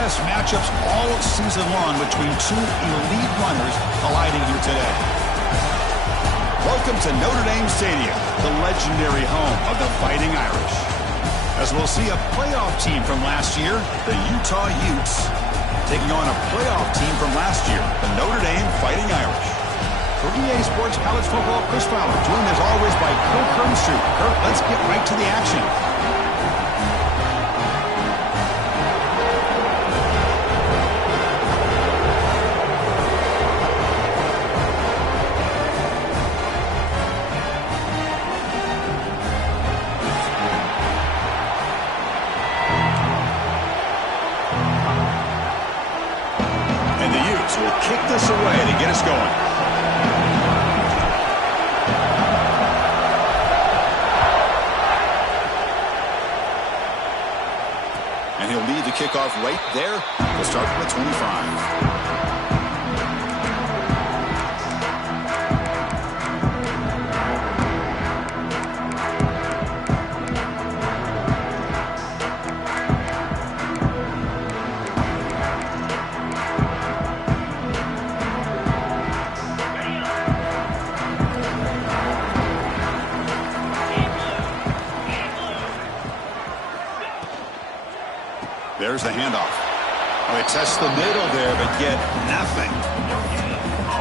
best matchups all season long between two elite runners colliding here today. Welcome to Notre Dame Stadium, the legendary home of the Fighting Irish. As we'll see a playoff team from last year, the Utah Utes, taking on a playoff team from last year, the Notre Dame Fighting Irish. For EA Sports College Football, Chris Fowler, joined as always by Kirk Herbstreit. Kirk, let's get right to the action. And the Utes will kick this away to get us going. And he'll lead the kickoff right there. We'll start from the 25. There's the handoff. Oh, they test the middle there, but get nothing.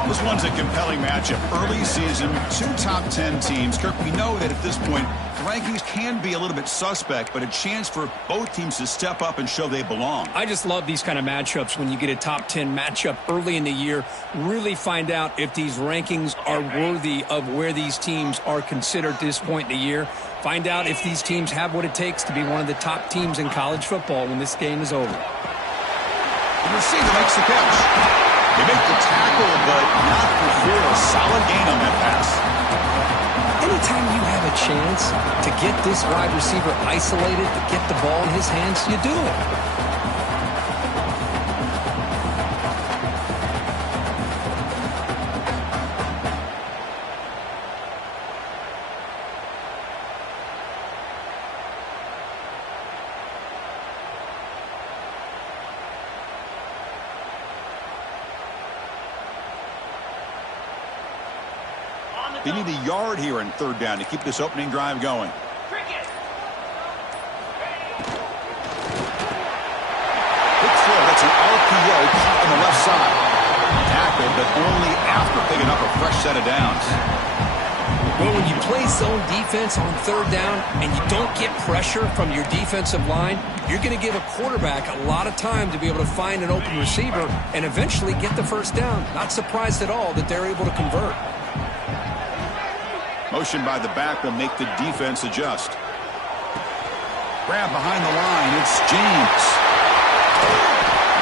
This one's a compelling matchup. Early season, two top 10 teams. Kirk, we know that at this point, rankings can be a little bit suspect, but a chance for both teams to step up and show they belong. I just love these kind of matchups when you get a top 10 matchup early in the year. Really find out if these rankings are worthy of where these teams are considered at this point in the year. Find out if these teams have what it takes to be one of the top teams in college football when this game is over. The receiver makes the catch. They make the tackle, but not before a solid gain on that pass. Anytime you have a chance to get this wide receiver isolated, to get the ball in his hands, you do it. They need a yard here in third down to keep this opening drive going. Quick throw. That's an RPO caught on the left side. Tackled, but only after picking up a fresh set of downs. Well, when you play zone defense on third down and you don't get pressure from your defensive line, you're going to give a quarterback a lot of time to be able to find an open receiver and eventually get the first down. Not surprised at all that they're able to convert. Motion by the back will make the defense adjust. Grab behind the line. It's James.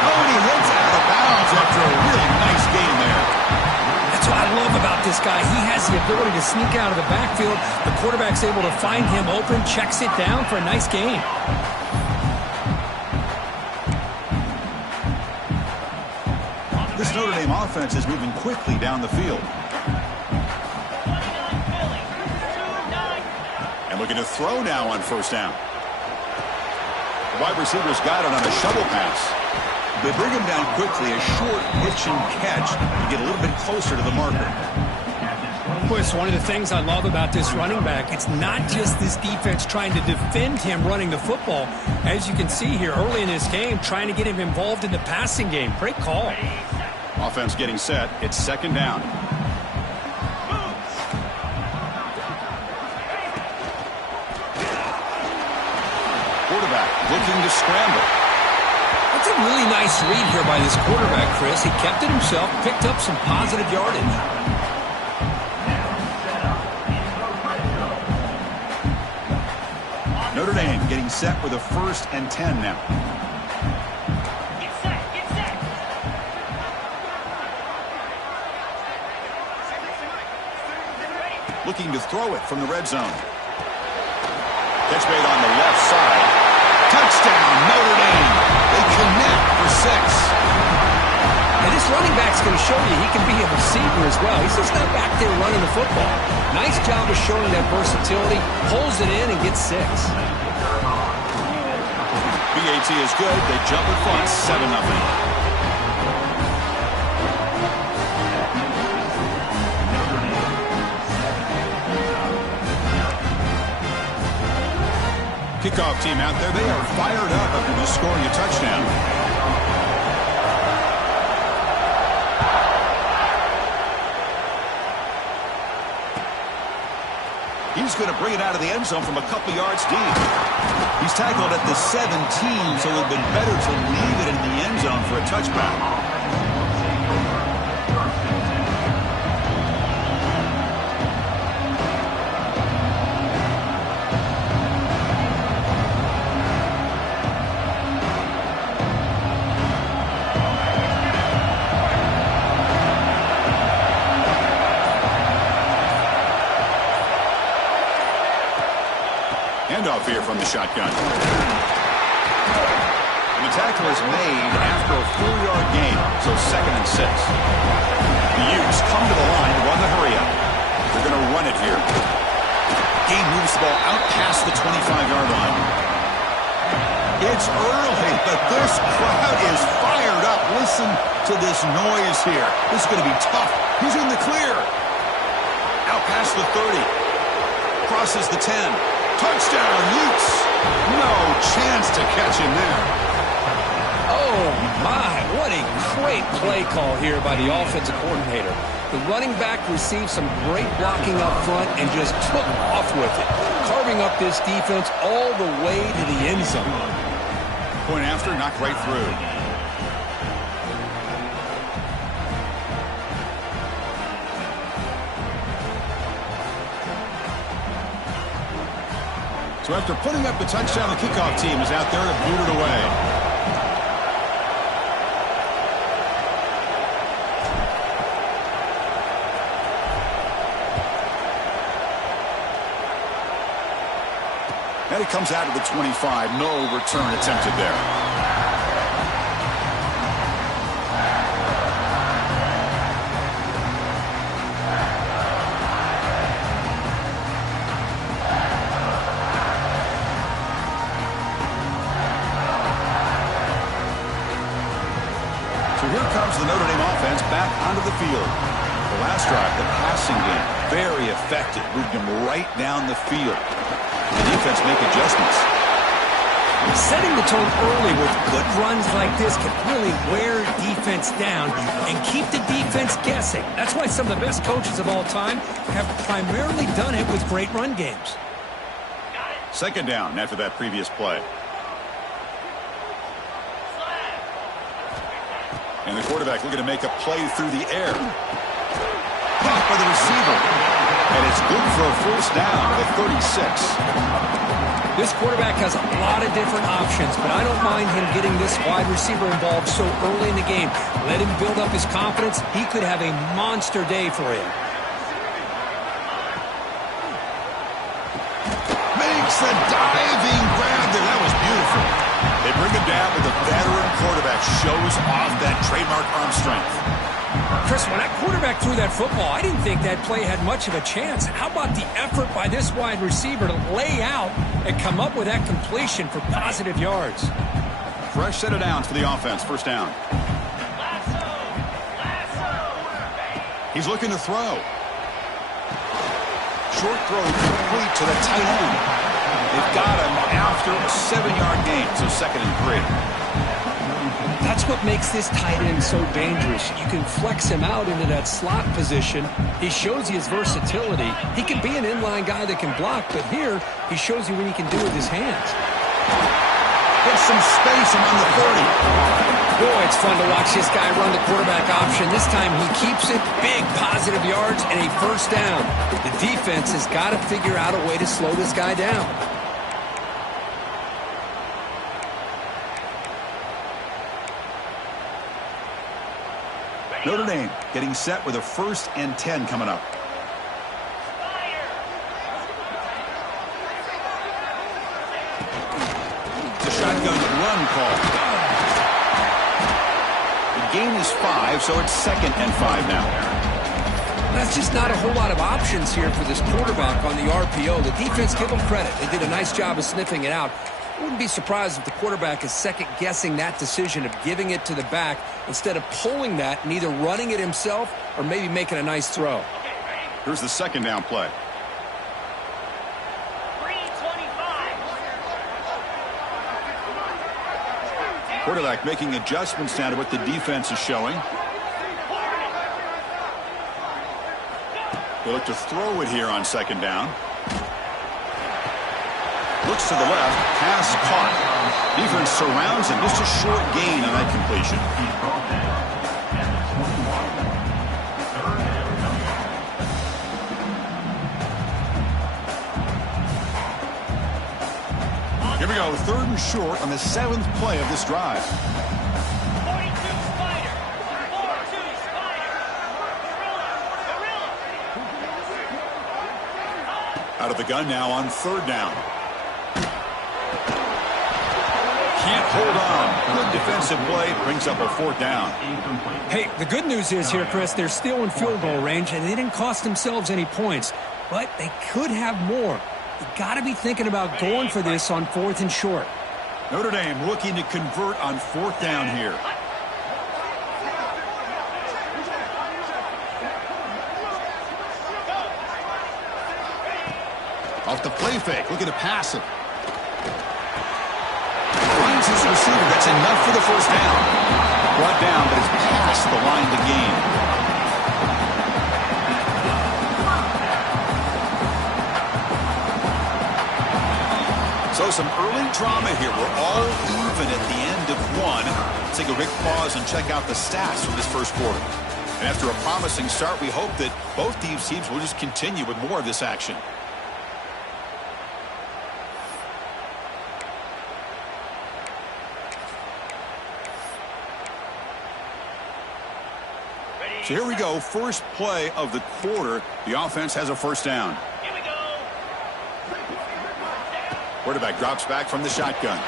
Oh, and he hits out of bounds after a really nice gain there. That's what I love about this guy. He has the ability to sneak out of the backfield. The quarterback's able to find him open, checks it down for a nice gain. This Notre Dame offense is moving quickly down the field. Looking to throw now on first down. The wide receiver's got it on a shovel pass. They bring him down quickly, a short pitch and catch to get a little bit closer to the marker. Of course, one of the things I love about this running back, it's not just this defense trying to defend him running the football. As you can see here early in this game, trying to get him involved in the passing game. Great call. Offense getting set. It's second down. Looking to scramble. That's a really nice read here by this quarterback, Chris. He kept it himself, picked up some positive yardage. Notre Dame getting set with a 1st and 10 now. Get set, get set. Looking to throw it from the red zone. Catch made on the left side. Touchdown, Notre Dame. They connect for 6. And this running back's going to show you he can be a receiver as well. He's just not back there running the football. Nice job of showing that versatility. Pulls it in and gets 6. Be PAT is good. They jump in front, 7-0. Kickoff team out there. They are fired up after just scoring a touchdown. He's going to bring it out of the end zone from a couple yards deep. He's tackled at the 17, so it would have been better to leave it in the end zone for a touchback. Handoff here from the shotgun. And the tackle is made after a 4-yard gain, so 2nd and 6. The Utes come to the line to run the hurry up. They're going to run it here. Gain moves the ball out past the 25-yard line. It's early, but this crowd is fired up. Listen to this noise here. This is going to be tough. He's in the clear. Out past the 30. Crosses the 10. Touchdown, Utes. No chance to catch him there. Oh, my. What a great play call here by the offensive coordinator. The running back received some great blocking up front and just took off with it, carving up this defense all the way to the end zone. Point after, knocked right through. So after putting up the touchdown, the kickoff team is out there to boot it away. And it comes out of the 25. No return attempted there. The Notre Dame offense back onto the field. The last drive, the passing game, very effective. Moved them right down the field. The defense make adjustments. Setting the tone early with good runs like this can really wear defense down and keep the defense guessing. That's why some of the best coaches of all time have primarily done it with great run games. 2nd down after that previous play. And the quarterback looking to make a play through the air. Caught by the receiver. And it's good for a first down at 36. This quarterback has a lot of different options, but I don't mind him getting this wide receiver involved so early in the game. Let him build up his confidence. He could have a monster day for him. Makes a diving grab there. That was beautiful. They bring him down, but the veteran quarterback shows off that trademark arm strength. Chris, when that quarterback threw that football, I didn't think that play had much of a chance. How about the effort by this wide receiver to lay out and come up with that completion for positive yards? Fresh set of downs for the offense. First down. He's looking to throw. Short throw complete to the tight end. They've got him after a 7-yard gain, so 2nd and 3. That's what makes this tight end so dangerous. You can flex him out into that slot position. He shows you his versatility. He can be an inline guy that can block, but here he shows you what he can do with his hands. Gets some space among the 30. Boy, it's fun to watch this guy run the quarterback option. This time he keeps it, big positive yards, and a first down. The defense has got to figure out a way to slow this guy down. Notre Dame getting set with a 1st and 10 coming up. The shotgun run call. The gain is 5, so it's 2nd and 5 now. That's just not a whole lot of options here for this quarterback on the RPO. The defense, give them credit. They did a nice job of sniffing it out. Wouldn't be surprised if the quarterback is second-guessing that decision of giving it to the back instead of pulling that and either running it himself or maybe making a nice throw. Here's the second down play. 3:25. Quarterback making adjustments now to what the defense is showing. They look to throw it here on second down. Looks to the left, pass caught. Defense surrounds him, just a short gain on that completion. Here we go, third and short on the 7th play of this drive. 42 Spider. 4-2 Spider. Gorilla. Out of the gun now on third down. Can't hold on. Good defensive play, brings up a fourth down. Hey, the good news is here, Chris, they're still in field goal range, and they didn't cost themselves any points, but they could have more. You got to be thinking about going for this on 4th and short. Notre Dame looking to convert on 4th down here. Off the play fake, looking to pass it. Finds his receiver, that's enough for the first down. Brought down, but it's past the line to gain. So some early drama here. We're all even at the end of one. Let's take a quick pause and check out the stats from this first quarter. And after a promising start, we hope that both these teams will just continue with more of this action. So here we go, first play of the quarter. The offense has a first down. Here we go. Quarterback drops back from the shotgun.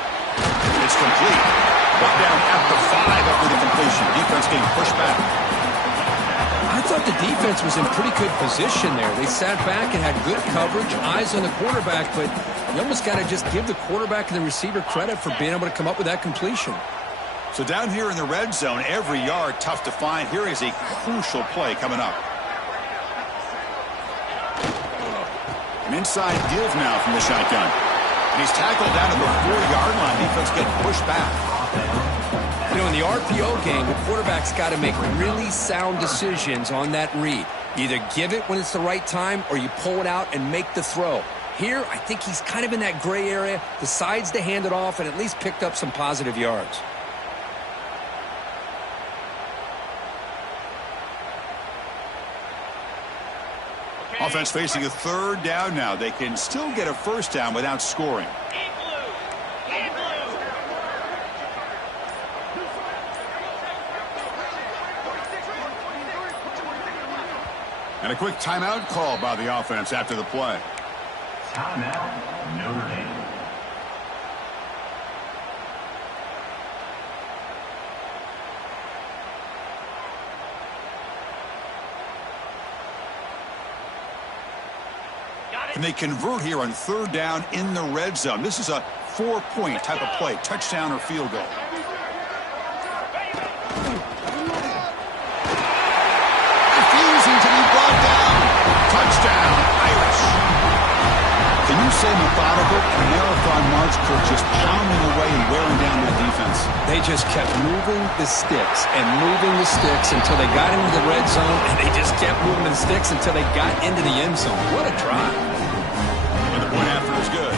It's complete. Brought down at the 5 after the completion. Defense getting pushed back. I thought the defense was in pretty good position there. They sat back and had good coverage, eyes on the quarterback, but you almost got to just give the quarterback and the receiver credit for being able to come up with that completion. So down here in the red zone, every yard tough to find. Here is a crucial play coming up. An inside give now from the shotgun. And he's tackled down to the 4-yard line. Defense getting pushed back. You know, in the RPO game, the quarterback's got to make really sound decisions on that read. Either give it when it's the right time or you pull it out and make the throw. Here, I think he's kind of in that gray area, decides to hand it off and at least picked up some positive yards. Offense facing a third down now. They can still get a first down without scoring. And a quick timeout call by the offense after the play. Timeout, Notre Dame. And they convert here on third down in the red zone. This is a 4-point type of play, touchdown or field goal. Refusing to be brought down. Touchdown, Irish. Can you say methodical? A marathon march court just pounding away and wearing down their defense. They just kept moving the sticks and moving the sticks until they got into the red zone, and they just kept moving the sticks until they got into the end zone. What a drive. And the point after is good.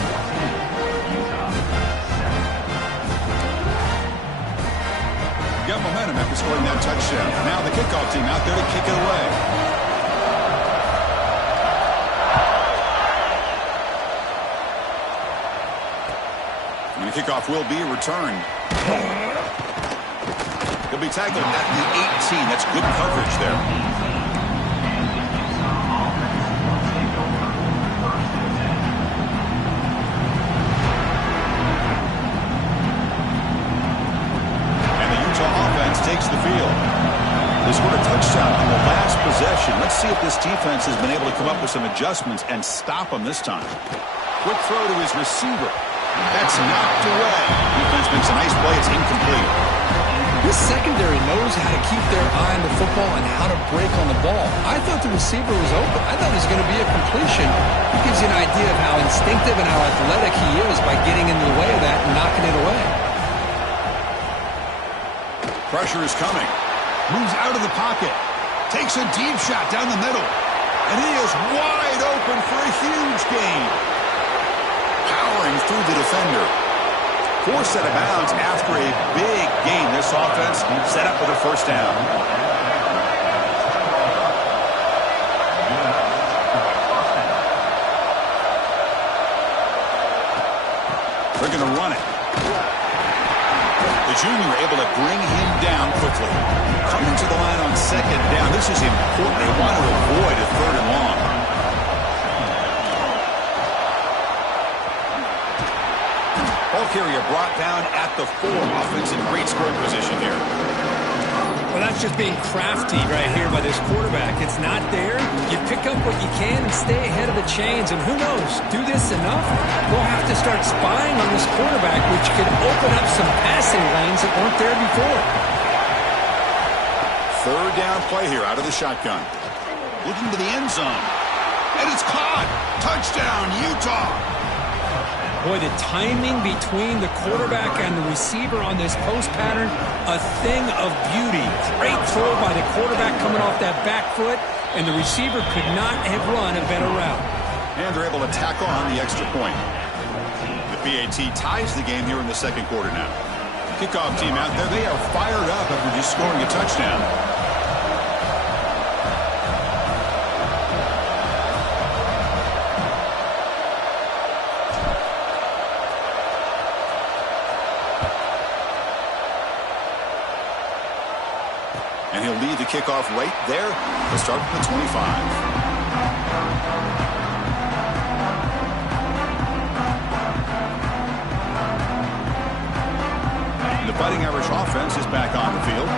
Got momentum after scoring that touchdown. Now the kickoff team out there to kick it away. And the kickoff will be returned. He'll be tackled at the 18. That's good coverage there. Takes the field. They scored a touchdown on the last possession. Let's see if this defense has been able to come up with some adjustments and stop them this time. Quick throw to his receiver. That's knocked away. Defense makes a nice play. It's incomplete. This secondary knows how to keep their eye on the football and how to break on the ball. I thought the receiver was open. I thought it was going to be a completion. It gives you an idea of how instinctive and how athletic he is by getting into the way of that and knocking it away. Pressure is coming. Moves out of the pocket. Takes a deep shot down the middle. And he is wide open for a huge gain. Powering through the defender. Forced out of bounds after a big gain. This offense set up with a first down. They're going to run it. The junior able to bring him down quickly. Coming to the line on second down. This is important. They want to avoid a third and long. Ball carrier brought down at the 4. Offense in great scoring position here. Well, that's just being crafty right here by this quarterback. It's not there. You pick up what you can and stay ahead of the chains. And who knows, do this enough, we'll have to start spying on this quarterback, which could open up some passing lanes that weren't there before. Third down play here out of the shotgun. Looking to the end zone. And it's caught. Touchdown, Utah. Boy, the timing between the quarterback and the receiver on this post pattern, a thing of beauty. Great throw by the quarterback coming off that back foot, and the receiver could not have run a better route. And they're able to tackle on the extra point. The PAT ties the game here in the second quarter now. Kickoff team out there, they are fired up after just scoring a touchdown. And he'll lead the kickoff right there to start from the 25. The Fighting Irish offense is back on the field,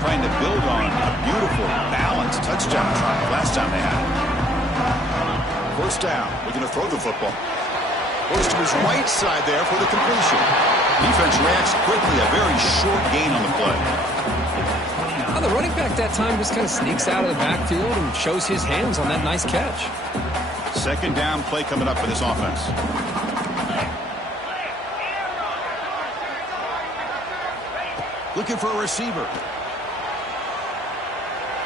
trying to build on a beautiful, balanced touchdown drive last time they had it. First down, looking to throw the football. Goes to his right side there for the completion. Defense reacts quickly, a very short gain on the play. The running back that time just kind of sneaks out of the backfield and shows his hands on that nice catch. Second down play coming up for this offense. Looking for a receiver.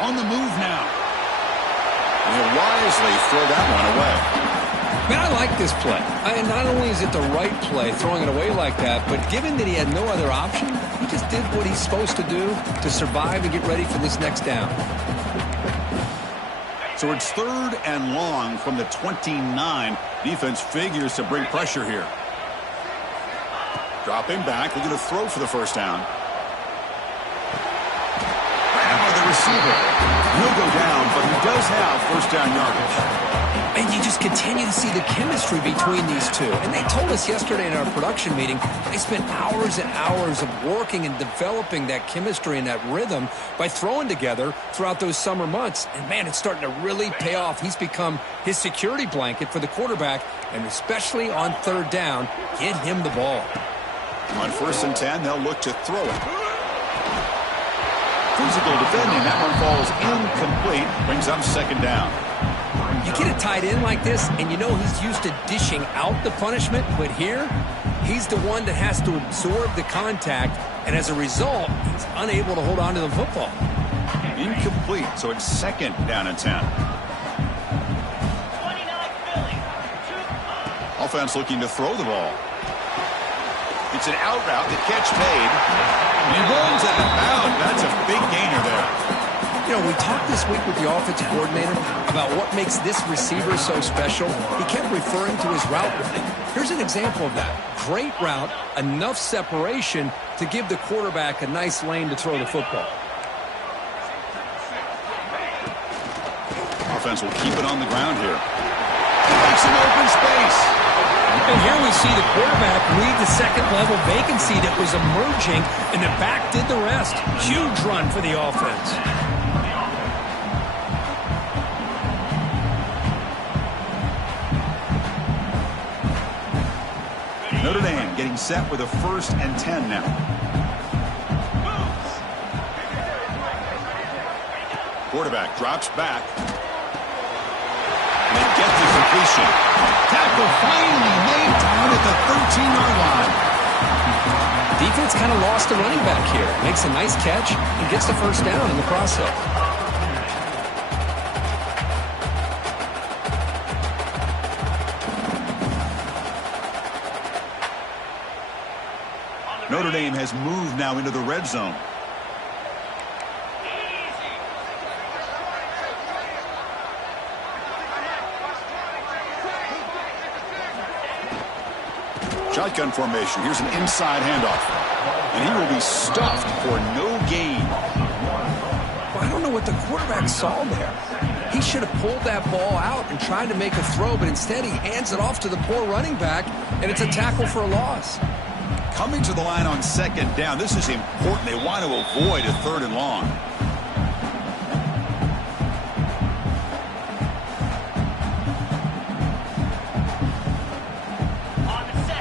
On the move now. And he'll wisely throw that one away. Man, I like this play. And not only is it the right play, throwing it away like that, but given that he had no other option, he just did what he's supposed to do to survive and get ready for this next down. So it's third and long from the 29. Defense figures to bring pressure here. Dropping back, looking to throw for the first down. Grab by the receiver. He'll go down, but he does have first down yardage. And you just continue to see the chemistry between these two. And they told us yesterday in our production meeting, they spent hours and hours of working and developing that chemistry and that rhythm by throwing together throughout those summer months. And, man, it's starting to really pay off. He's become his security blanket for the quarterback, and especially on third down, get him the ball. On first and 10, they'll look to throw it. Physical defending. That one falls incomplete. Brings up second down. You get a tight end like this, and you know he's used to dishing out the punishment, but here, he's the one that has to absorb the contact, and as a result, he's unable to hold on to the football. Incomplete, so it's second down and 10. Offense looking to throw the ball. It's an out route, the catch made. And he runs out of bounds. That's a big gainer there. You know, we talked this week with the offensive coordinator about what makes this receiver so special. He kept referring to his route running. Here's an example of that. Great route, enough separation to give the quarterback a nice lane to throw the football. Offense will keep it on the ground here. Makes an open space. And here we see the quarterback lead the second-level vacancy that was emerging, and the back did the rest. Huge run for the offense. Notre Dame getting set with a 1st and 10 now. Quarterback drops back. They get the completion. Tackle finally made down at the 13-yard line. Defense kind of lost the running back here. Makes a nice catch and gets the first down in the process. Notre Dame has moved now into the red zone. Shotgun formation. Here's an inside handoff. And he will be stuffed for no gain. Well, I don't know what the quarterback saw there. He should have pulled that ball out and tried to make a throw, but instead he hands it off to the poor running back, and it's a tackle for a loss. Coming to the line on 2nd down. This is important. They want to avoid a 3rd and long.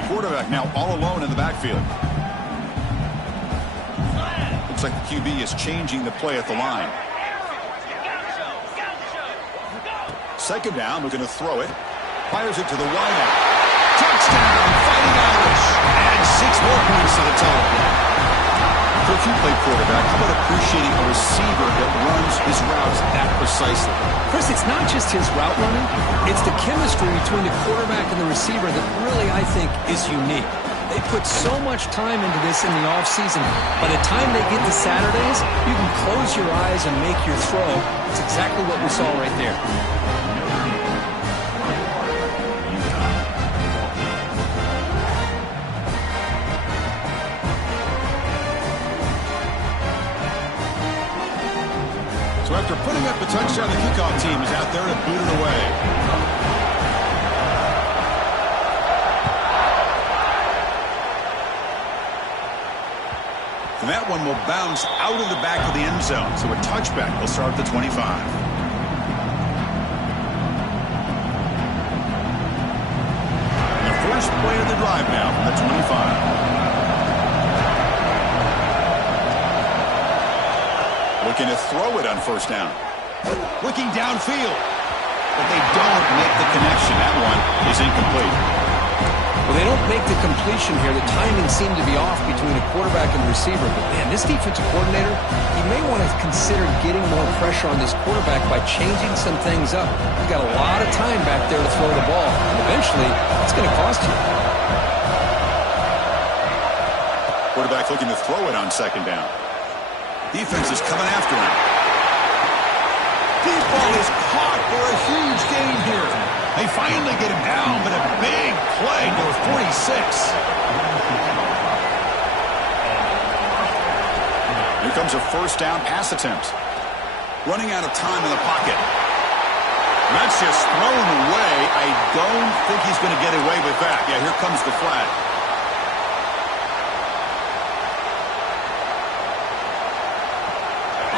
Quarterback now all alone in the backfield. Looks like the QB is changing the play at the line. 2nd down, looking to throw it. Fires it to the wideout. Touchdown, Fighting Irish. And 6 more points to the total. Coach, you played quarterback. How about appreciating a receiver that runs his routes that precisely? Chris, it's not just his route running. It's the chemistry between the quarterback and the receiver that really, I think, is unique. They put so much time into this in the offseason. By the time they get to Saturdays, you can close your eyes and make your throw. It's exactly what we saw right there. So after putting up a touchdown, the kickoff team is out there to boot it away. And that one will bounce out of the back of the end zone. So a touchback will start at the 25. And the first play of the drive now from the 25. Looking to throw it on 1st down. Looking downfield. But they don't make the connection. That one is incomplete. Well, they don't make the completion here. The timing seemed to be off between the quarterback and the receiver. But, man, this defensive coordinator, he may want to consider getting more pressure on this quarterback by changing some things up. He's got a lot of time back there to throw the ball. And eventually, it's going to cost you. Quarterback looking to throw it on 2nd down. Defense is coming after him. Deep ball is caught for a huge gain here. They finally get him down, but a big play to 46. Here comes a 1st down pass attempt. Running out of time in the pocket. That's just thrown away. I don't think he's going to get away with that. Yeah, here comes the flag.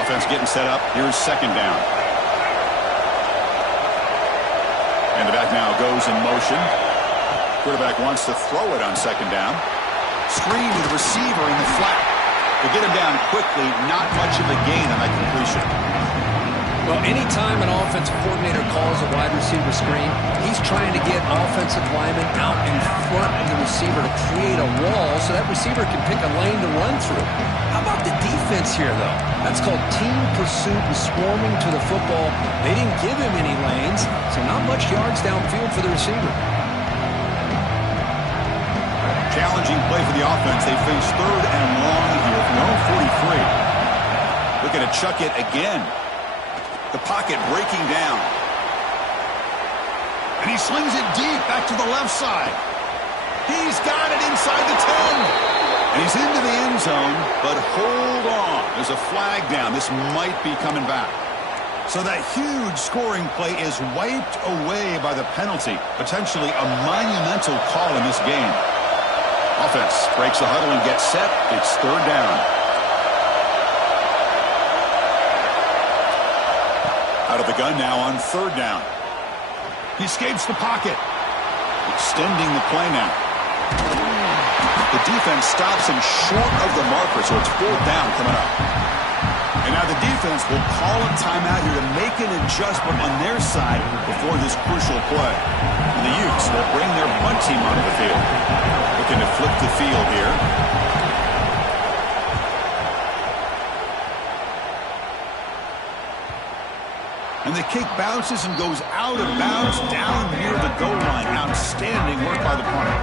Offense getting set up. Here's 2nd down. And the back now goes in motion. Quarterback wants to throw it on 2nd down. Screen to the receiver in the flat. To get him down quickly, not much of a gain on that completion. Well, anytime an offensive coordinator calls a wide receiver screen, he's trying to get offensive linemen out in front of the receiver to create a wall so that receiver can pick a lane to run through. How about the defense here, though? That's called team pursuit and swarming to the football. They didn't give him any lanes, so not much yards downfield for the receiver. Challenging play for the offense. They face 3rd and long here from their own 43. Looking to chuck it again. The pocket breaking down. And he slings it deep back to the left side. He's got it inside the 10. And he's into the end zone, but hold on. There's a flag down. This might be coming back. So that huge scoring play is wiped away by the penalty. Potentially a monumental call in this game. Offense breaks the huddle and gets set. It's 3rd down. Out of the gun now on 3rd down. He escapes the pocket. Extending the play now. The defense stops him short of the marker, so it's 4th down coming up. And now the defense will call a timeout here to make an adjustment on their side before this crucial play. And the Utes will bring their punt team onto the field. Looking to flip the field here. And the kick bounces and goes out of bounds down near the goal line. Outstanding work by the punter.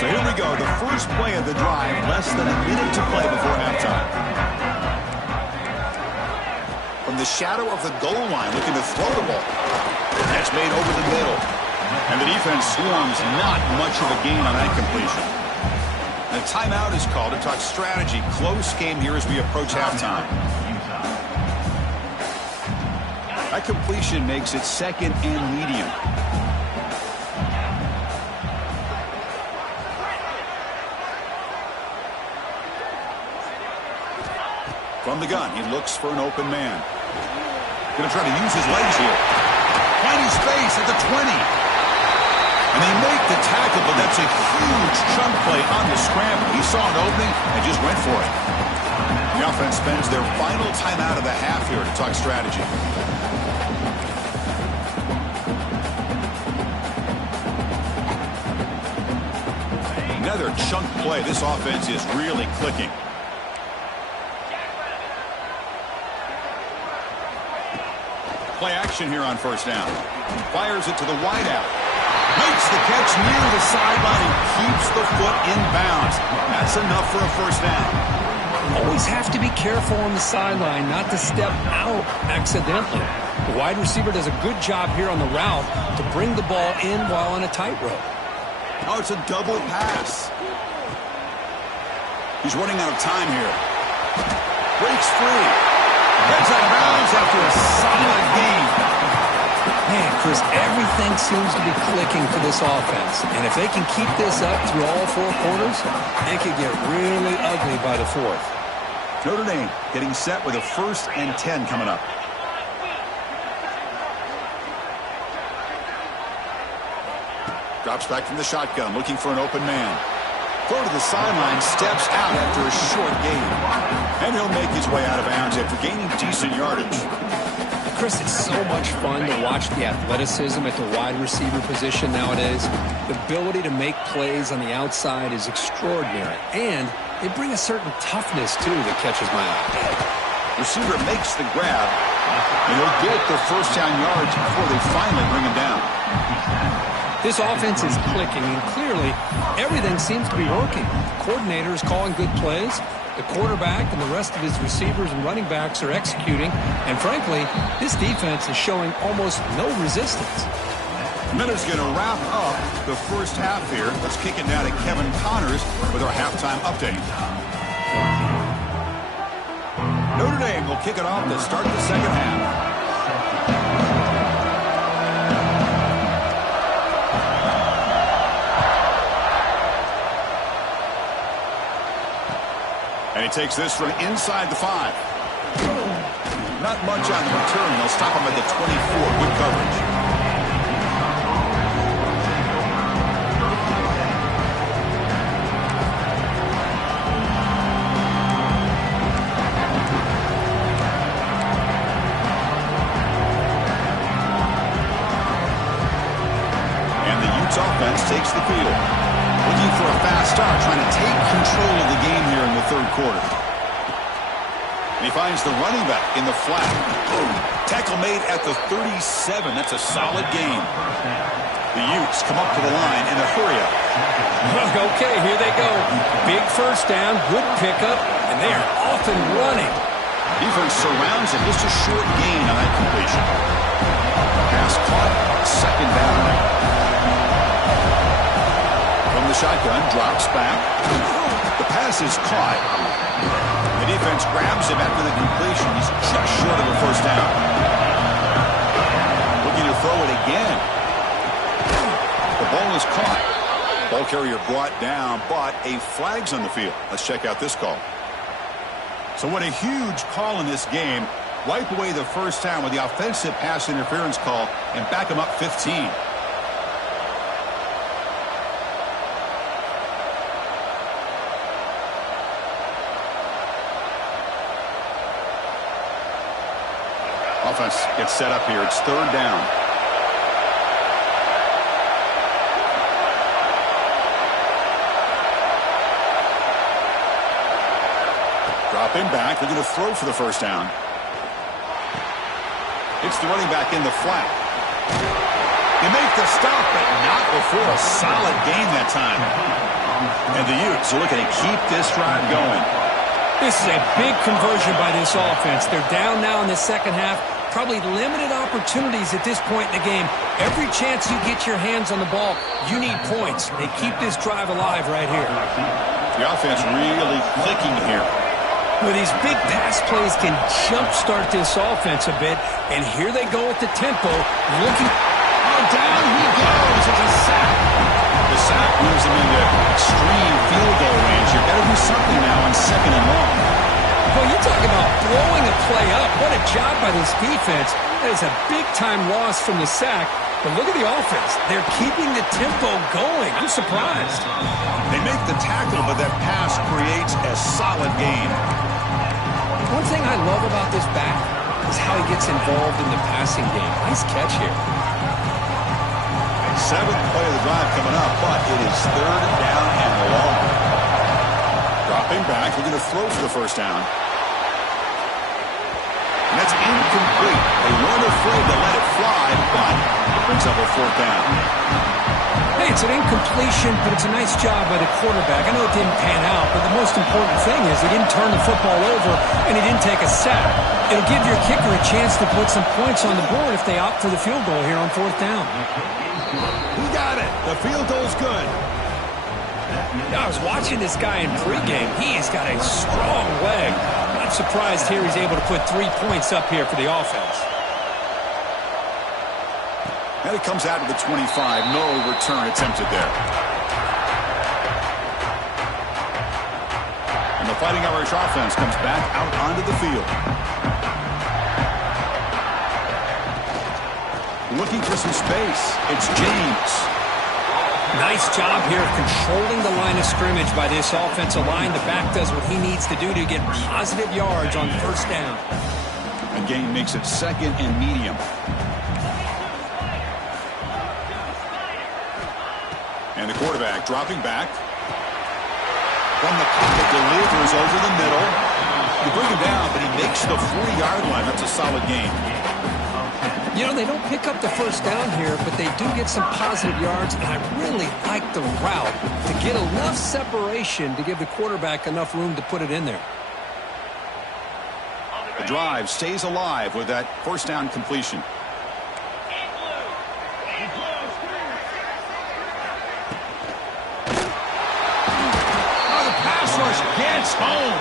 So here we go. The first play of the drive. Less than a minute to play before halftime. From the shadow of the goal line, looking to throw the ball. That's made over the middle. And the defense swarms. Not much of a gain on that completion. The timeout is called to talk strategy. Close game here as we approach halftime. That completion makes it 2nd and medium. From the gun, he looks for an open man. Going to try to use his legs here. Plenty space at the 20. And they make the tackle, but that's a huge chunk play on the scramble. He saw an opening and just went for it. The offense spends their final timeout of the half here to talk strategy. Another chunk play. This offense is really clicking. Play action here on 1st down. Fires it to the wideout. Makes the catch near the sideline and keeps the foot in bounds. That's enough for a 1st down. Always have to be careful on the sideline not to step out accidentally. The wide receiver does a good job here on the route to bring the ball in while on a tightrope. Now it's a double pass. He's running out of time here. Breaks free. Gets out of bounds after a solid game. Man, Chris, everything seems to be clicking for this offense. And if they can keep this up through all 4 quarters, it could get really ugly by the 4th. Notre Dame getting set with a 1st and 10 coming up. Drops back from the shotgun, looking for an open man. Throw to the sideline, steps out after a short gain. And he'll make his way out of bounds after gaining decent yardage. Chris, it's so much fun to watch the athleticism at the wide receiver position nowadays. The ability to make plays on the outside is extraordinary. And they bring a certain toughness, too, that catches my eye. Receiver makes the grab, and he'll get the 1st down yards before they finally bring him down. This offense is clicking, and clearly everything seems to be working. The coordinator is calling good plays. The quarterback and the rest of his receivers and running backs are executing. And frankly, this defense is showing almost no resistance. Miller's going to wrap up the 1st half here. Let's kick it now to Kevin Connors with our halftime update. Notre Dame will kick it off to start the 2nd half. And he takes this from inside the 5. Not much on the return. They'll stop him at the 24. Good coverage. And the Utes offense takes the field. Looking for a fast start, trying to take control of the game here in the 3rd quarter. And he finds the running back in the flat. Tackle made at the 37. That's a solid gain. The Utes come up to the line in a hurry up. Okay, here they go. Big 1st down, good pickup, and they are off and running. Defense surrounds him. Just a short gain on that completion. Pass caught. 2nd down. From the shotgun, drops back. The pass is caught. The defense grabs him after the completion. He's just short of a 1st down. Looking to throw it again. The ball is caught. Ball carrier brought down, but a flag's on the field. Let's check out this call. So what a huge call in this game. wipe away the first down with the offensive pass interference call and back them up 15. Offense gets set up here. It's third down. Dropping back. They're going to throw for the first down. It's the running back in the flat. They make the stop, but not before a solid gain that time. And the Utes are looking to keep this drive going. This is a big conversion by this offense. They're down now in the second half. Probably limited opportunities at this point in the game. Every chance you get your hands on the ball, you need points. They keep this drive alive right here. The offense really clicking here. Well, these big pass plays can jumpstart this offense a bit. And here they go with the tempo. Looking. Oh, down he goes. It's a sack. The sack moves him into extreme field goal range. You've got to do something now on second and long. Well, you talk about blowing a play up. What a job by this defense. That is a big-time loss from the sack. But look at the offense. They're keeping the tempo going. I'm surprised. They make the tackle, but that pass creates a solid gain. One thing I love about this back is how he gets involved in the passing game. Nice catch here. Seventh play of the drive coming up, but it is third down and long. Dropping back, they're going to throw for the first down. And that's incomplete. They weren't afraid to let it fly, but it brings up a fourth down. Hey, it's an incompletion, but it's a nice job by the quarterback. I know it didn't pan out, but the most important thing is he didn't turn the football over and he didn't take a sack. It'll give your kicker a chance to put some points on the board if they opt for the field goal here on fourth down. He got it. The field goal's good. I was watching this guy in pregame. He has got a strong leg. Not surprised here he's able to put 3 points up here for the offense. And it comes out to the 25. No return attempted there. And the Fighting Irish offense comes back out onto the field. Looking for some space. It's James. Nice job here of controlling the line of scrimmage by this offensive line. The back does what he needs to do to get positive yards on first down. The gain makes it second and medium. And the quarterback dropping back. From the pocket, delivers over the middle. You bring him down, but he makes the 40-yard line. That's a solid gain. You know, they don't pick up the first down here, but they do get some positive yards, and I really like the route to get enough separation to give the quarterback enough room to put it in there. The drive stays alive with that first down completion. Oh, the pass rush gets home.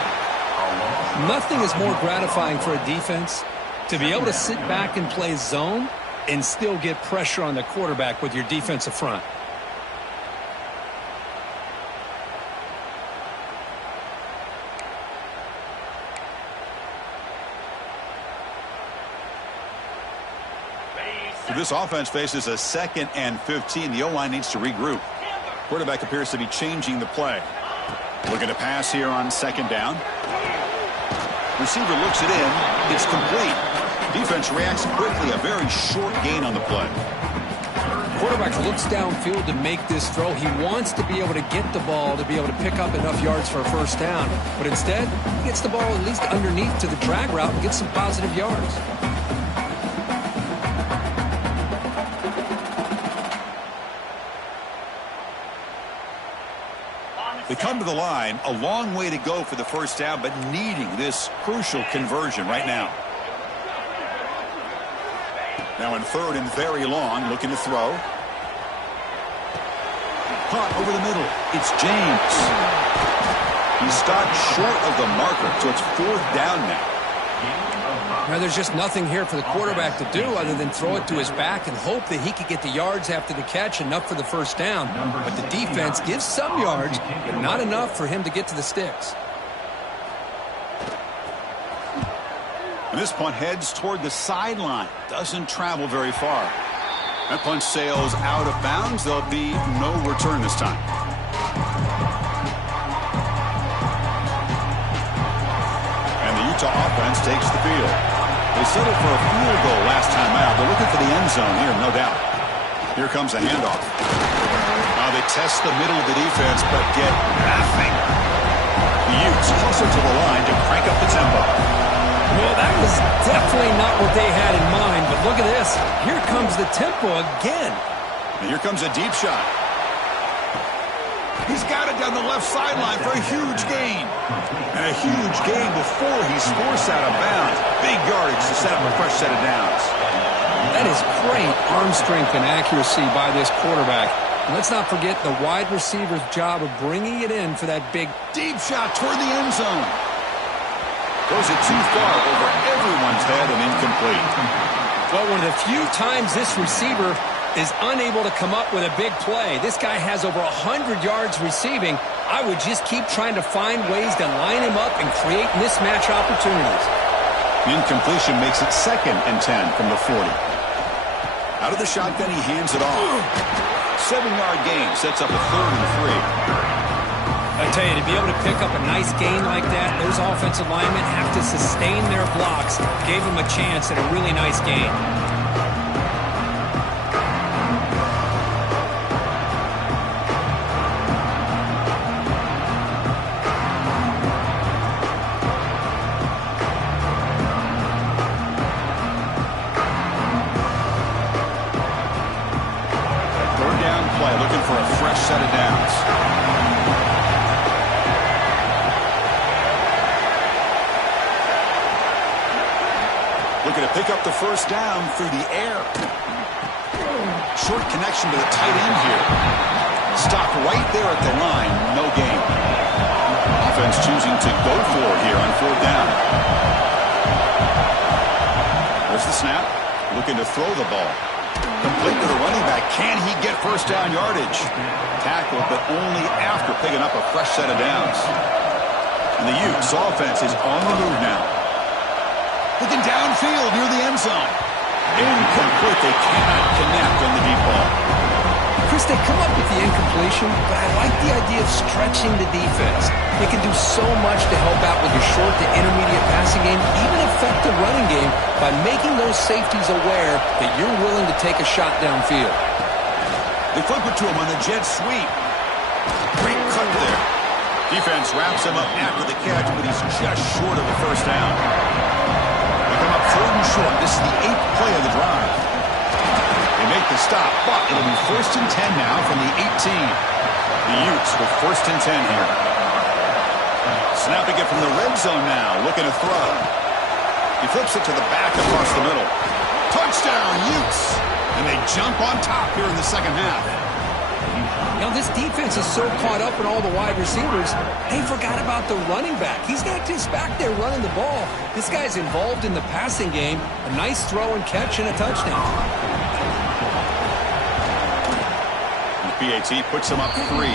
Nothing is more gratifying for a defense to be able to sit back and play zone and still get pressure on the quarterback with your defensive front. So this offense faces a 2nd and 15. The O-line needs to regroup. Quarterback appears to be changing the play. Looking to pass here on second down. Receiver looks it in. It's complete. Defense reacts quickly. A very short gain on the play. Quarterback looks downfield to make this throw. He wants to be able to get the ball to be able to pick up enough yards for a first down. But instead, he gets the ball at least underneath to the drag route and gets some positive yards. They come to the line, a long way to go for the first down, but needing this crucial conversion right now. Now in third and very long, looking to throw. Caught over the middle. It's James. He stopped short of the marker, so it's fourth down now. Now, there's just nothing here for the quarterback to do other than throw it to his back and hope that he could get the yards after the catch, enough for the first down. But the defense gives some yards, but not enough for him to get to the sticks. And this punt heads toward the sideline. Doesn't travel very far. That punt sails out of bounds. There'll be no return this time. And the Utah offense takes the field. They settled for a field goal last time out. They're looking for the end zone here, no doubt. Here comes a handoff. Now they test the middle of the defense, but get nothing. The Utes hustle to the line to crank up the tempo. Well, that was definitely not what they had in mind, but look at this. Here comes the tempo again. And here comes a deep shot. He's got it down the left sideline for a huge gain. And a huge gain before he's forced out of bounds. Big yardage to set up a fresh set of downs. That is great arm strength and accuracy by this quarterback. And let's not forget the wide receiver's job of bringing it in for that big deep shot toward the end zone. Goes it too far over everyone's head and incomplete. Well, one of the few times this receiver is unable to come up with a big play. This guy has over 100 yards receiving. I would just keep trying to find ways to line him up and create mismatch opportunities. The incompletion makes it 2nd and 10 from the 40. Out of the shotgun, he hands it off. 7-yard gain sets up a 3rd and 3. I tell you, to be able to pick up a nice gain like that, those offensive linemen have to sustain their blocks. Gave them a chance at a really nice gain. Third down play, looking for a fresh set of downs. Looking to pick up the first down through the air. Short connection to the tight end here. Stopped right there at the line. No gain. Offense choosing to go for it here on 4th down. There's the snap. Looking to throw the ball. Complete to the running back. Can he get first down yardage? Tackled, but only after picking up a fresh set of downs. And the Utes offense is on the move now. Looking downfield near the end zone. Incomplete. They cannot connect on the deep ball. Chris, they come up with the incompletion, but I like the idea of stretching the defense. They can do so much to help out with your short to intermediate passing game, even affect the running game by making those safeties aware that you're willing to take a shot downfield. They flip it to him on the jet sweep. Great cut there. Defense wraps him up after the catch, but he's just short of the first down. They come up 3rd and short. This is the 8th play of the drive. They make the stop, but it'll be 1st and 10 now from the 18. The Utes with 1st and 10 here. Snapping it from the red zone now, looking to throw. He flips it to the back across the middle. Touchdown, Utes! And they jump on top here in the second half. You know, this defense is so caught up in all the wide receivers, they forgot about the running back. He's not just back there running the ball. This guy's involved in the passing game. A nice throw and catch and a touchdown. The PAT puts him up 3.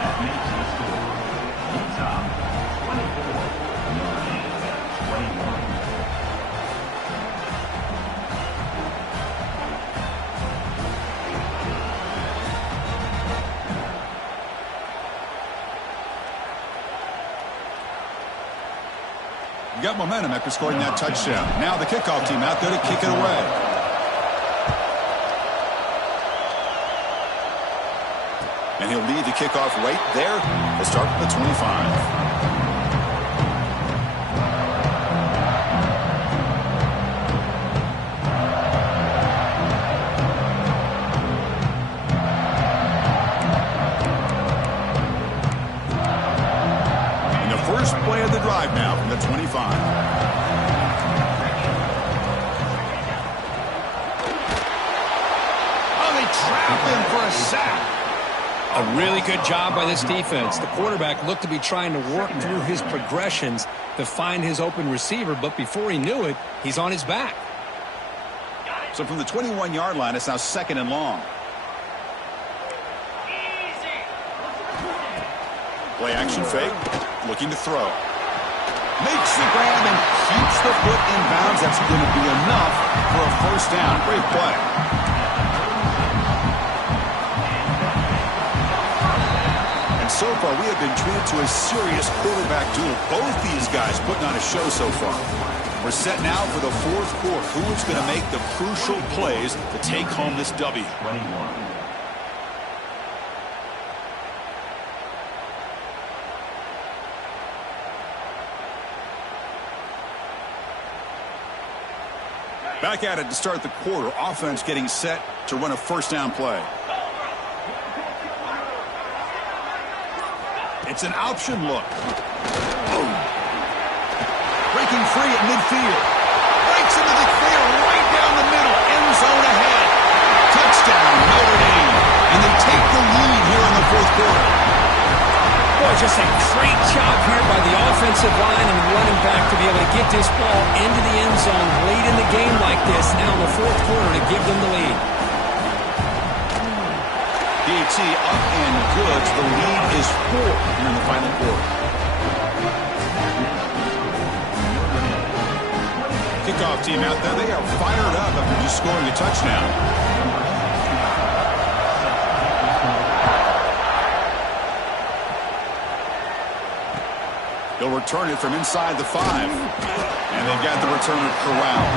That makes the score. Utah 24, Notre Dame 21. Got momentum after scoring that touchdown. Now the kickoff team out there to kick it away. And he'll lead the kickoff right there to start the 25. First play of the drive now from the 25. Oh, they trap him for a sack. A really good job by this defense. The quarterback looked to be trying to work through his progressions to find his open receiver, but before he knew it, he's on his back. So from the 21-yard line, it's now 2nd and long. Play action fake. Looking to throw. Makes the grab and keeps the foot in bounds. That's going to be enough for a first down. Great play. And so far, we have been treated to a serious quarterback duel. Both these guys putting on a show so far. We're set now for the fourth quarter. Who is going to make the crucial plays to take home this W? 21. Back at it to start the quarter. Offense getting set to run a first down play. It's an option look. Boom. Breaking free at midfield. Breaks into the clear right down the middle. End zone ahead. Touchdown, Notre Dame. And they take the lead here in the fourth quarter. Boy, just a great job here by the offensive line and the running back to be able to get this ball into the end zone late in the game like this, now in the fourth quarter, to give them the lead. PAT up and good. The lead is 4 here in the final quarter. Kickoff team out there, they are fired up after just scoring a touchdown. They'll return it from inside the 5. And they've got the returner corralled.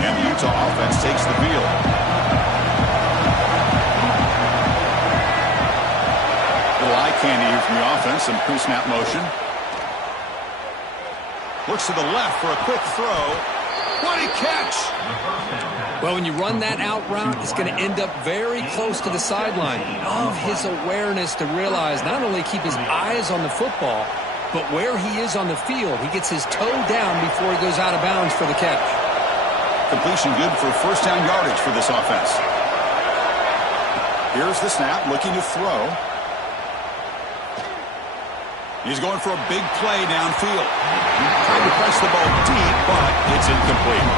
And the Utah offense takes the field. Little eye candy here from the offense, some pre-snap motion. Looks to the left for a quick throw. What a catch! Well, when you run that out route, it's going to end up very close to the sideline. Love his awareness to realize not only keep his eyes on the football, but where he is on the field. He gets his toe down before he goes out of bounds for the catch. Completion good for first down yardage for this offense. Here's the snap, looking to throw. He's going for a big play downfield. Trying to press the ball deep, but it's incomplete.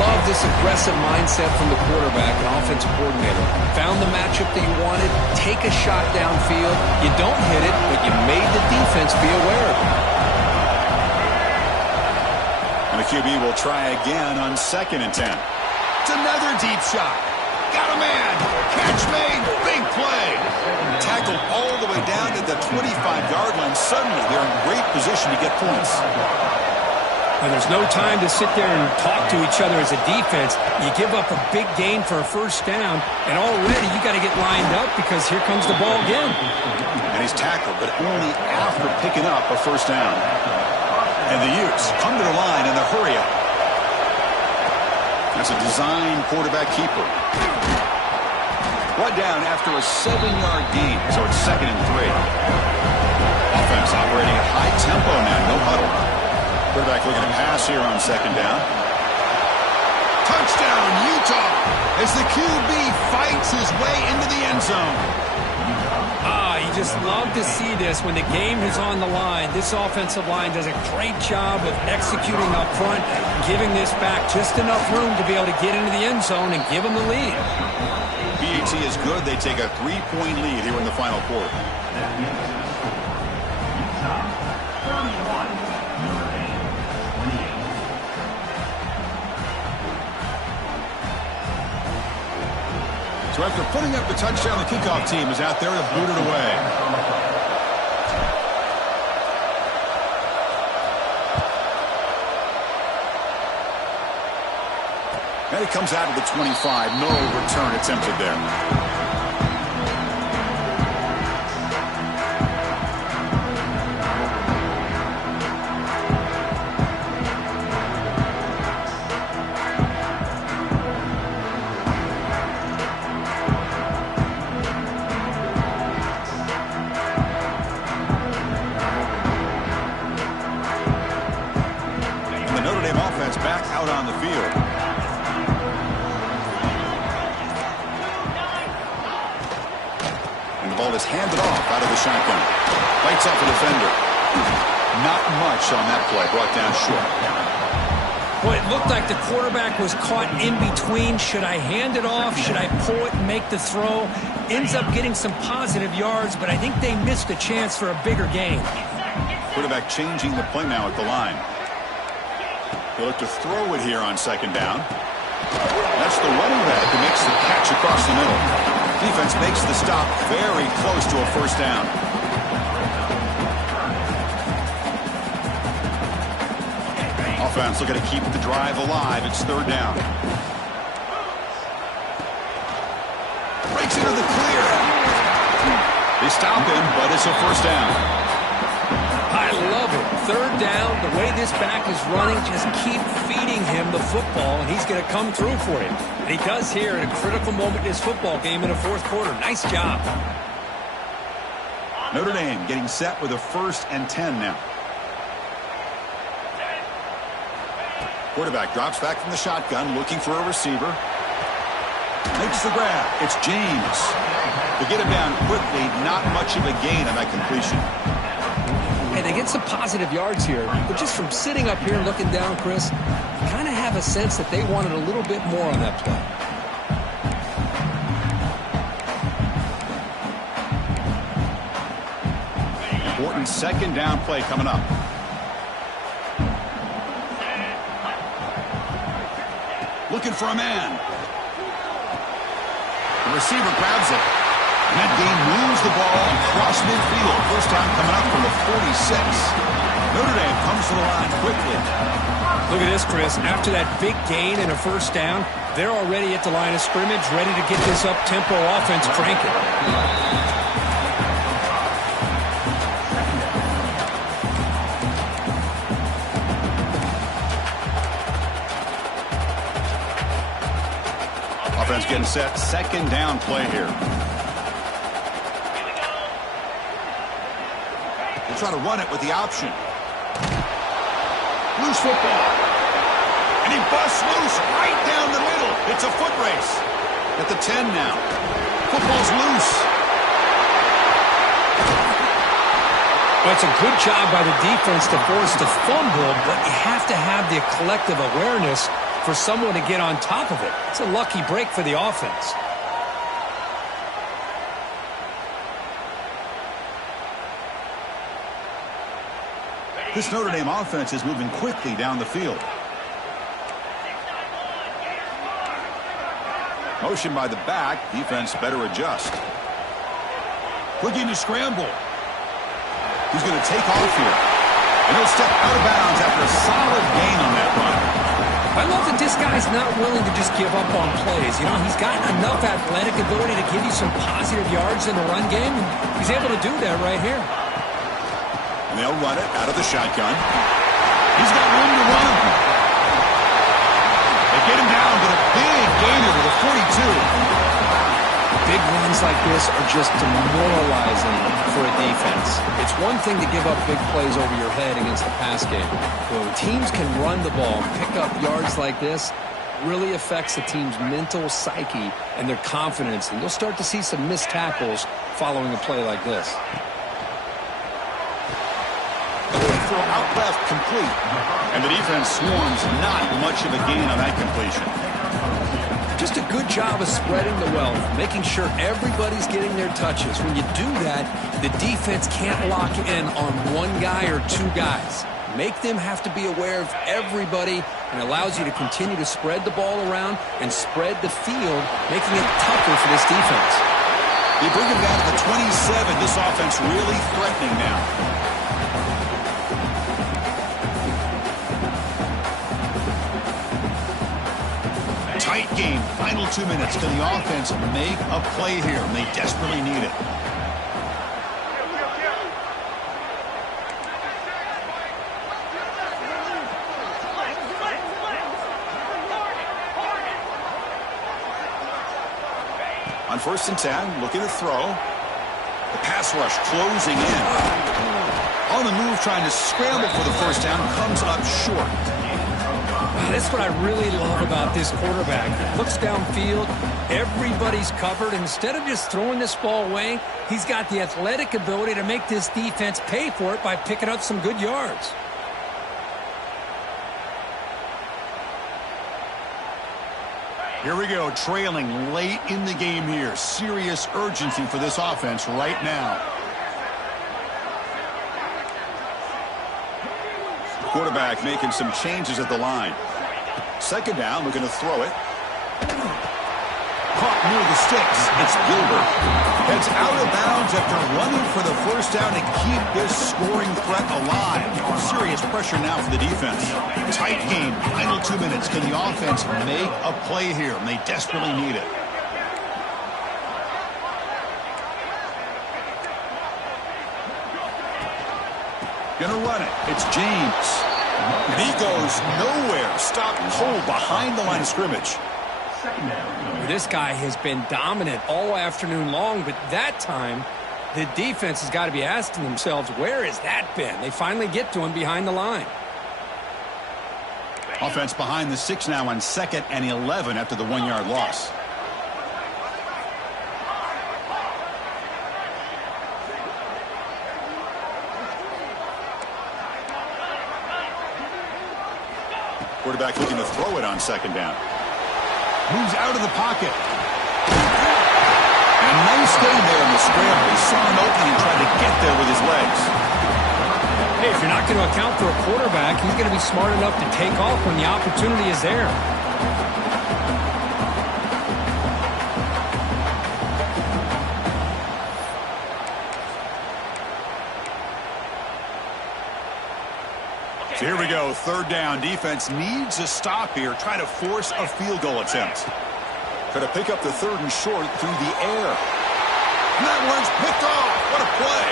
Love this aggressive mindset from the quarterback and offensive coordinator. Found the matchup that you wanted. Take a shot downfield. You don't hit it, but you made the defense be aware of it. And the QB will try again on 2nd and 10. It's another deep shot. Got a man. Catch made. Big play. Tackled all the way down to the 25-yard line. Suddenly, they're in great position to get points. And there's no time to sit there and talk to each other as a defense. You give up a big gain for a first down, and already you got to get lined up because here comes the ball again. And he's tackled, but only after picking up a first down. And the Utes come to the line in the hurry up. That's a design quarterback keeper. Brought down after a 7-yard gain, so it's 2nd and 3. Offense operating at high tempo now, no huddle. Quarterback looking to pass here on 2nd down. Touchdown, Utah, as the QB fights his way into the end zone. You just love to see this when the game is on the line. This offensive line does a great job of executing up front, giving this back just enough room to be able to get into the end zone and give them the lead. PAT is good. They take a 3-point lead here in the final quarter. Utah 31, Notre Dame 28. So after putting up the touchdown, the kickoff team is out there to boot it away. And it comes out of the 25. No return attempted there. Back out on the field. And the ball is handed off out of the shotgun. Bites off a defender. Not much on that play, brought down short. Well, it looked like the quarterback was caught in between. Should I hand it off? Should I pull it and make the throw? Ends up getting some positive yards, but I think they missed a chance for a bigger gain. Quarterback changing the play now at the line. He'll look to throw it here on second down. That's the running back who makes the catch across the middle. Defense makes the stop very close to a first down. Offense looking to keep the drive alive. It's third down. Breaks into the clear. They stop him, but it's a first down. I love it. Third down, the way this back is running, just keep feeding him the football, and he's going to come through for you. And he does here at a critical moment in this football game in the fourth quarter. Nice job. Notre Dame getting set with a 1st and 10 now. Quarterback drops back from the shotgun, looking for a receiver. Makes the grab. It's James. To get him down quickly, not much of a gain on that completion. Hey, they get some positive yards here, but just from sitting up here and looking down, Chris, you kind of have a sense that they wanted a little bit more on that play. Important second down play coming up. Looking for a man. The receiver grabs it. And that game moves the ball across midfield. First down coming up from the 46. Notre Dame comes to the line quickly. Look at this, Chris. After that big gain and a first down, they're already at the line of scrimmage, ready to get this up-tempo offense cranking. Offense getting set. Second down play here. Try to run it with the option. Loose football. And he busts loose right down the middle. It's a foot race. At the 10 now. Football's loose. Well, it's a good job by the defense to force the fumble, but you have to have the collective awareness for someone to get on top of it. It's a lucky break for the offense. This Notre Dame offense is moving quickly down the field. Motion by the back. Defense better adjust. Looking to scramble. He's going to take off here. And he'll step out of bounds after a solid gain on that run. I love that this guy's not willing to just give up on plays. You know, he's got enough athletic ability to give you some positive yards in the run game. And he's able to do that right here. And they'll run it out of the shotgun. He's got room to run. They get him down to the big gainer to the 42. Big runs like this are just demoralizing for a defense. It's one thing to give up big plays over your head against the pass game. But when teams can run the ball, pick up yards like this, really affects the team's mental psyche and their confidence. And you'll start to see some missed tackles following a play like this. Throw out left complete. And the defense swarms not much of a gain on that completion. Just a good job of spreading the wealth, making sure everybody's getting their touches. When you do that, the defense can't lock in on one guy or two guys. Make them have to be aware of everybody, and allows you to continue to spread the ball around and spread the field, making it tougher for this defense. You bring him down to the 27. This offense really threatening now. Tight game. Final 2 minutes. Can the offense make a play here? And they desperately need it. On 1st and 10, looking to throw. The pass rush closing in. On the move, trying to scramble for the first down, comes up short. That's what I really love about this quarterback. Looks downfield, everybody's covered. Instead of just throwing this ball away, he's got the athletic ability to make this defense pay for it by picking up some good yards. Here we go, trailing late in the game here. Serious urgency for this offense right now. The quarterback making some changes at the line. Second down, looking to throw it. Caught near the sticks. It's Gilbert. Heads out of bounds after running for the first down to keep this scoring threat alive. Serious pressure now for the defense. Tight game, final 2 minutes. Can the offense make a play here? And they desperately need it. Gonna run it. It's James. And he goes nowhere. Stopped cold behind the line of scrimmage. This guy has been dominant all afternoon long, but that time the defense has got to be asking themselves, where has that been? They finally get to him behind the line. Offense behind the 6 now on 2nd and 11 after the 1-yard loss. Quarterback looking to throw it on 2nd down. Moves out of the pocket. And nice game there in the scramble. He saw an opening and tried to get there with his legs. Hey, if you're not going to account for a quarterback, he's going to be smart enough to take off when the opportunity is there. So here we go, 3rd down. Defense needs a stop here. Try to force a field goal attempt. Got to pick up the 3rd and short through the air. And that one's picked off. What a play.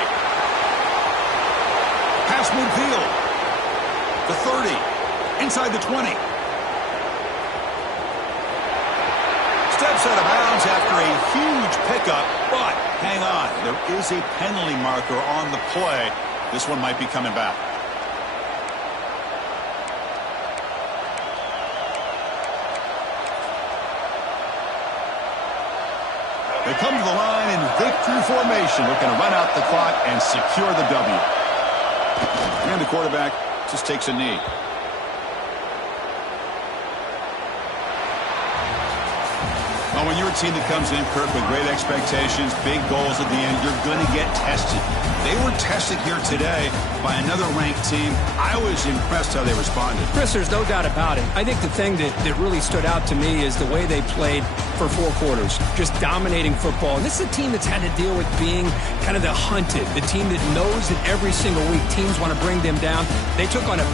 Pass midfield. The 30. Inside the 20. Steps out of bounds after a huge pickup. But hang on. There is a penalty marker on the play. This one might be coming back. They come to the line in victory formation, looking to run out the clock and secure the W. And the quarterback just takes a knee. Well, when you're a team that comes in, Kirk, with great expectations, big goals at the end, you're going to get tested. They were tested here today by another ranked team. I was impressed how they responded. Chris, there's no doubt about it. I think the thing that really stood out to me is the way they played for 4 quarters, just dominating football. And this is a team that's had to deal with being kind of the hunted, the team that knows that every single week teams want to bring them down. They took on a